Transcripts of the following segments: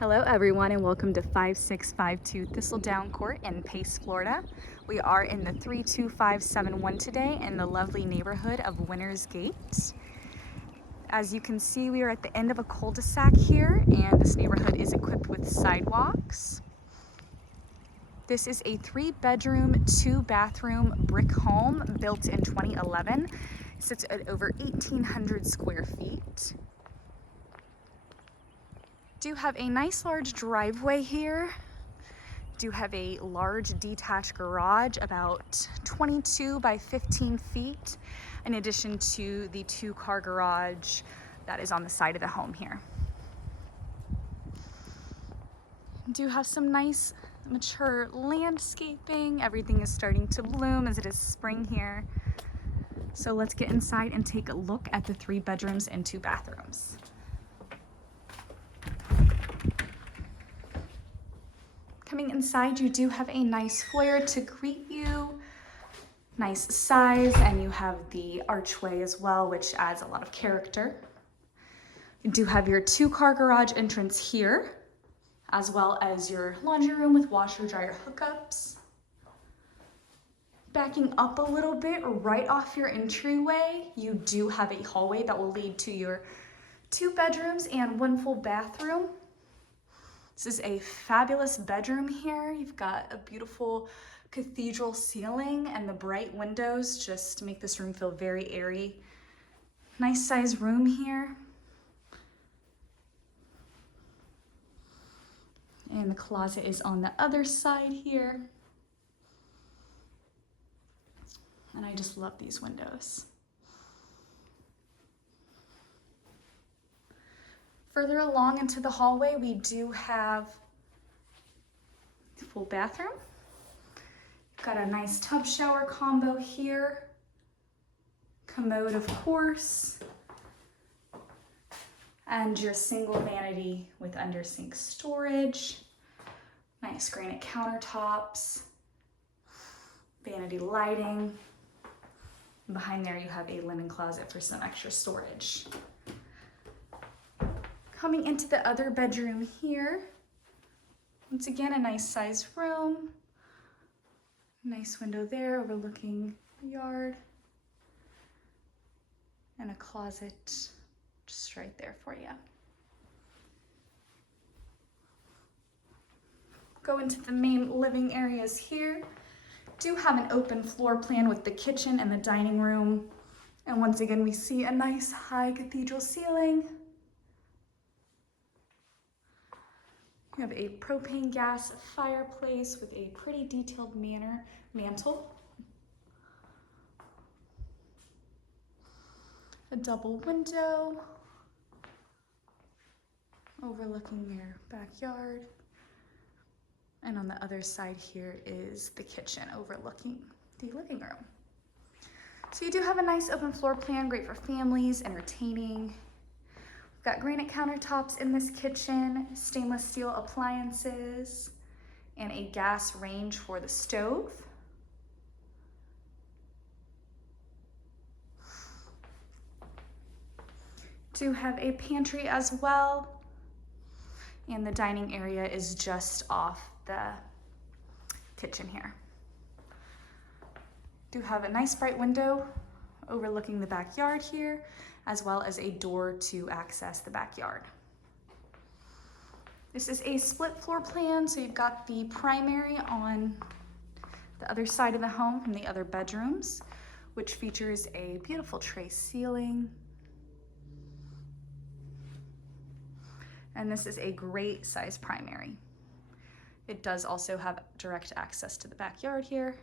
Hello everyone and welcome to 5652 Thistledown Court in Pace, Florida. We are in the 32571 today in the lovely neighborhood of Winners Gate. As you can see, we are at the end of a cul-de-sac here, and this neighborhood is equipped with sidewalks. This is a 3-bedroom, 2-bathroom brick home built in 2011. It sits at over 1,800 square feet. Do have a nice large driveway here. Do have a large detached garage about 22 by 15 feet, in addition to the 2-car garage that is on the side of the home here. Do have some nice mature landscaping. Everything is starting to bloom as it is spring here. So let's get inside and take a look at the 3 bedrooms and 2 bathrooms. Coming inside, you do have a nice foyer to greet you. Nice size, and you have the archway as well, which adds a lot of character. You do have your 2-car garage entrance here, as well as your laundry room with washer dryer hookups. Backing up a little bit, right off your entryway, you do have a hallway that will lead to your 2 bedrooms and 1 full bathroom. This is a fabulous bedroom here. You've got a beautiful cathedral ceiling, and the bright windows just make this room feel very airy. Nice size room here. And the closet is on the other side here. And I just love these windows. Further along into the hallway, we do have a full bathroom. Got a nice tub shower combo here. Commode, of course. And your single vanity with under sink storage. Nice granite countertops. Vanity lighting. And behind there you have a linen closet for some extra storage. Coming into the other bedroom here, once again, a nice sized room. Nice window there overlooking the yard. And a closet just right there for you. Go into the main living areas here. Do have an open floor plan with the kitchen and the dining room. And once again, we see a nice high cathedral ceiling. We have a propane gas fireplace with a pretty detailed mantle. A double window overlooking your backyard. And on the other side here is the kitchen overlooking the living room. So you do have a nice open floor plan, great for families, entertaining. We've got granite countertops in this kitchen, stainless steel appliances, and a gas range for the stove. Do have a pantry as well, and the dining area is just off the kitchen here. Do have a nice bright window overlooking the backyard here, as well as a door to access the backyard. This is a split floor plan, so you've got the primary on the other side of the home from the other bedrooms, which features a beautiful tray ceiling. And this is a great size primary. It does also have direct access to the backyard here.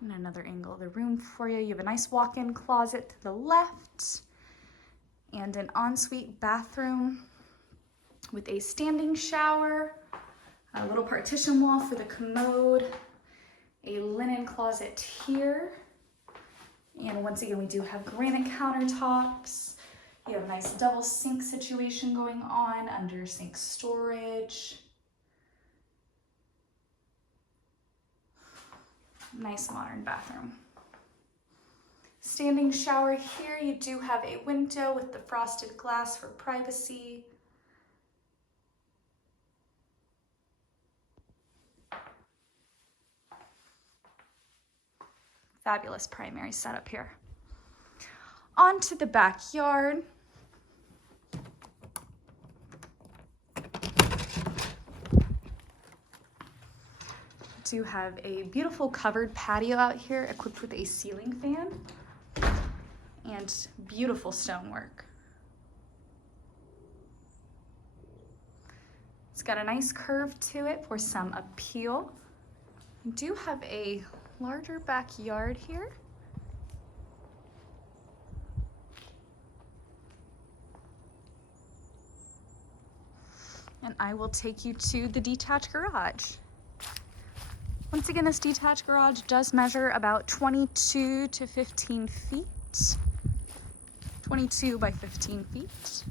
And another angle of the room for you. You have a nice walk-in closet to the left and an ensuite bathroom with a standing shower, a little partition wall for the commode, a linen closet here. And once again, we do have granite countertops. You have a nice double sink situation going on, under sink storage. Nice modern bathroom. Standing shower here. You do have a window with the frosted glass for privacy. Fabulous primary setup here. On to the backyard. Do have a beautiful covered patio out here equipped with a ceiling fan and beautiful stonework. It's got a nice curve to it for some appeal. We do have a larger backyard here. And I will take you to the detached garage. Once again, this detached garage does measure about 22 to 15 feet. 22 by 15 feet.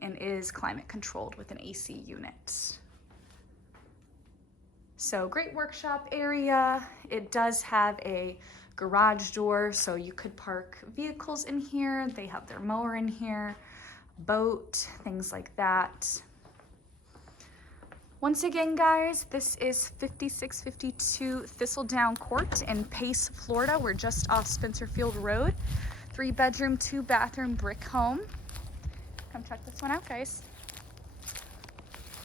And is climate controlled with an AC unit. So great workshop area. It does have a garage door, so you could park vehicles in here. They have their mower in here, boat, things like that. Once again, guys, this is 5652 Thistledown Court in Pace, Florida. We're just off Spencerfield Road. 3-bedroom, 2-bathroom brick home. Come check this one out, guys.